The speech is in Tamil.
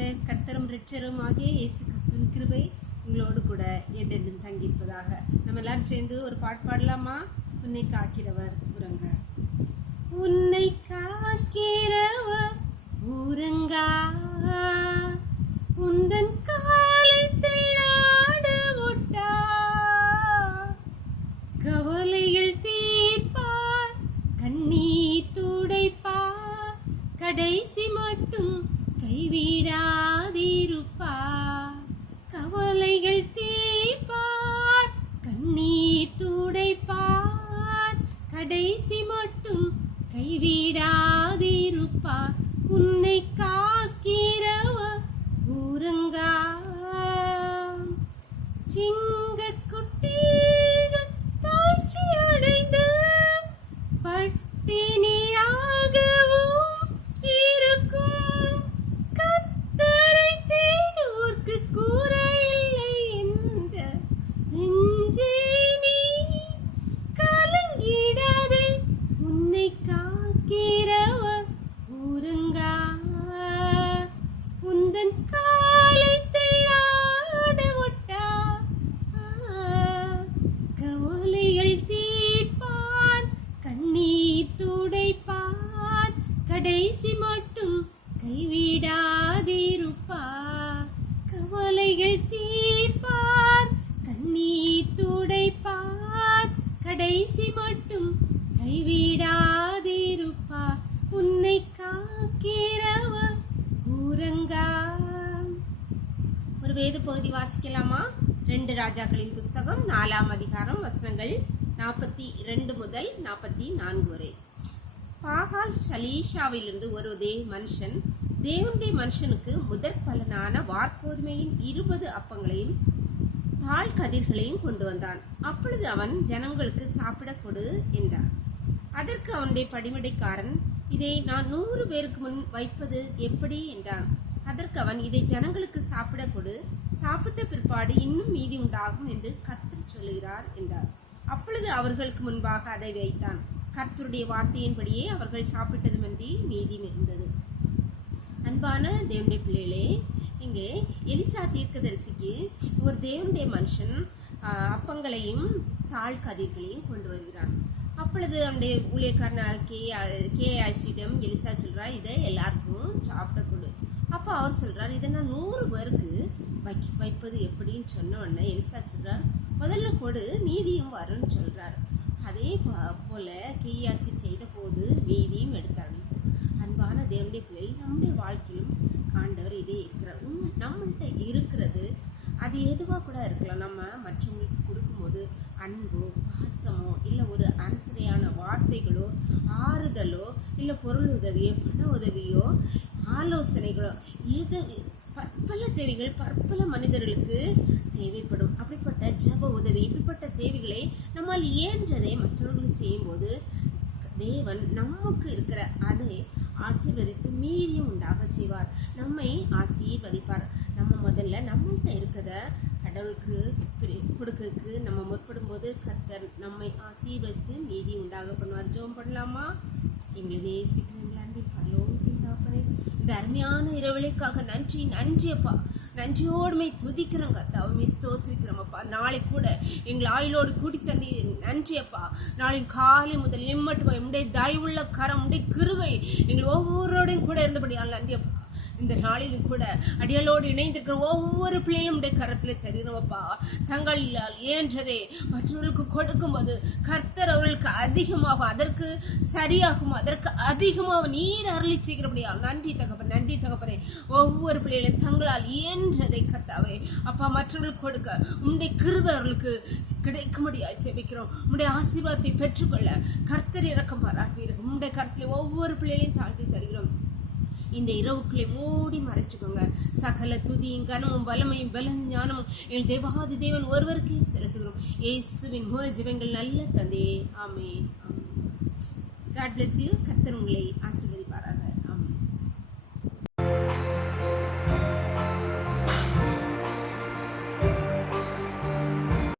நம்முடைய கர்த்தரும் இரட்சரும் ஆகிய இயேசு கிறிஸ்துவின் கிருபை உங்களோடு கூட என்றென்றும் தங்கியிருப்பதாக. நம்ம எல்லாரும் சேர்ந்து ஒரு பாட்டு பாடலாமா? உன்னை காக்கிறவர் உறங்க. உன்னை காக்கிறவர் உறங்கா, உந்தன் காலத்தில் ஆட விட்டா, கவலைகள் தீர்ப்பார், கண்ணீர் துடைப்பார், கடைசி மட்டும் கைவிடாதிருப்பார். கவலைகள் தீர்ப்பார், கண்ணீர் துடைப்பார், கடைசி மட்டும் கைவிடாதிருப்பார். உன்னை காக்கிறவர் உறங்கா. சிங்கக்குட்டிகள் தாழ்ச்சி அடைந்து பட்டினியாகவும் இருக்கும், கர்த்தரை தேடுவோர்க்கு குறையில்லை என்ற நெஞ்சே நீ கலங்கிடாதே. உன்னை காக்கிறவர் உறங்கா, உந்தன் காலத்தில் ஆட விட்டா, கவலைகள் தீர்ப்பார், கண்ணீர் துடைப்பார், கடைசி மட்டும் கைவிடாதிருப்பார். கவலைகள் தீர்ப்பார், கண்ணீர் துடைப்பார், கடைசி மட்டும் கைவிடாதிருப்பார். உன்னை காக்கிறவர் உறங்கா. ஒரு வேத பகுதி வாசிக்கலாமா? 2 ராஜாக்களின் புஸ்தகம் 4ஆம் அதிகாரம் வசனங்கள் 42 முதல் 44 வரை. பாகால் ஷலீஷாவிலிருந்து ஒரு மனுஷன் தேவனுடைய மனுஷனுக்கு முதற் பலனான வார்கோதுமையின் 20 அப்பங்களையும் பால் கதிர்களையும் கொண்டு வந்தான். அப்பொழுது அவன், ஜனங்களுக்கு சாப்பிட கொடு என்றான். அதற்கு அவனுடைய படிமடைக்காரன், இதை நான் 100 பேருக்கு முன் வைப்பது எப்படி என்றான். அதற்கு அவன், இதை ஜனங்களுக்கு சாப்பிட கொடு, சாப்பிட்ட பிற்பாடு இன்னும் மீதி உண்டாகும் என்று கர்த்தர் சொல்லுகிறார் என்றார். அப்பொழுது அவர்களுக்கு முன்பாக அதை வைத்தான். கர்த்தருடைய வார்த்தையின்படியே அவர்கள் சாப்பிட்டதுமன்றி மீதியும் இருந்தது. அன்பான தேவனுடைய பிள்ளைகளே, இங்கே எலிசா தீர்க்கதரிசிக்கு ஒரு தேவனுடைய மனுஷன் அப்பங்களையும் தாழ் கதிர்களையும் கொண்டு வருகிறான். அப்பொழுது அவனுடைய ஊழியக்காரனாக கேஐசியிடம் எலிசா சொல்றார், இதை எல்லாருக்கும் சாப்பிட கொடு. அப்போ அவர் சொல்றார், இதை நான் 100 பேருக்கு வைப்பது எப்படின்னு சொன்ன உடனே எலிசா சொல்றார், முதல்ல கொடு, மீதியும் வரும்னு சொல்றார். அதே போல கேஆசி செய்த போது மீதியும் எடுத்தாங்க. அன்பான தேவனுடைய பிள்ளைகள், நம்முடைய வாழ்க்கையிலும் காண்டவர் இதே இருக்கிறார். நம்மள்கிட்ட இருக்கிறது அது எதுவாக கூட இருக்கலாம். நம்ம மற்றவங்களுக்கு கொடுக்கும்போது அன்போ பாசமோ இல்லை ஒரு அனுசரியான வார்த்தைகளோ ஆறுதலோ இல்லை பொருள் உதவியோ பண உதவியோ ஆலோசனைகளோ பற்பல தேவைகள் பற்பல மனிதர்களுக்கு தேவைப்படும். அப்படிப்பட்ட ஜெப உதவி, இப்படிப்பட்ட தேவைகளை நம்மால் இயன்றதை மற்றவர்களுக்கு செய்யும்போது தேவன் நமக்கு இருக்கிற அதை ஆசீர்வதித்து மீதியும் உண்டாக செய்வார், நம்மை ஆசீர்வதிப்பார். நம்ம முதல்ல நம்மள்கிட்ட இருக்கிறத கடவுளுக்கு கொடுக்கறதுக்கு நம்ம முற்படும் போது கர்த்தர் நம்மை ஆசீர்வதித்து மீதி உண்டாக பண்ணுவார். ஜெபம் பண்ணலாமா? எங்களை நேசிக்கிறீங்களா அன்பின் பரலோகத்தின் தகப்பனே, இந்த அருமையான இரவலைக்காக நன்றியப்பா. நன்றியோடுமை துதிக்கிறோம் கர்த்தாவே, ஸ்தோத்திரிக்கிறோமப்பா. நாளை கூட எங்களை ஆயுளோடு கூடி தண்ணி நன்றியப்பா. நாளை காலை முதல் எம்மட்டுமா உடைய தயவுள்ள கரம், உடைய கிருபை எங்கள் ஒவ்வொருடையும் கூட இருந்தபடியால் நன்றியப்பா. இந்த நாளிலும் கூட அடியாளோடு இணைந்திருக்கிற ஒவ்வொரு பிள்ளைகளும் உடைய கரத்தில் தெரிகிறவப்பா. தங்கள் இயன்றதை மற்றவர்களுக்கு கொடுக்கும்போது கர்த்தர் அவர்களுக்கு அதிகமாகும், அதற்கு சரியாகும், அதற்கு அதிகமாக நீர் அருளி செய்கிறபடியா நன்றி தகப்பன். நன்றி தகப்பனே. ஒவ்வொரு பிள்ளைகளும் தங்களால் இயன்றதை கர்த்தாவே அப்பா மற்றவர்களுக்கு கொடுக்க உன்னுடைய கிருபை அவர்களுக்கு கிடைக்கும்படியா ஜெபிக்கிறோம். உன்னுடைய ஆசீர்வாதத்தை பெற்றுக்கொள்ள கர்த்தர் இரக்கம் பாராட்டுவீர்கள். உன்னுடைய கருத்தில் ஒவ்வொரு பிள்ளைகளையும் தாழ்த்தி தருகிறோம். இந்த இரவுக்களை மூடி மறைச்சுக்கோங்க. சகல துதியும் கனமும் வல்லமையும் பலன் ஞானமும் எங்கள் தேவாதி தேவன் ஒருவருக்கே செலுத்துகிறோம். இயேசுவின் மூல ஜெபங்கள் நல்ல தந்தையே, ஆமென். God bless you. கர்த்தர் உங்களை ஆசீர்வதிப்பாராக.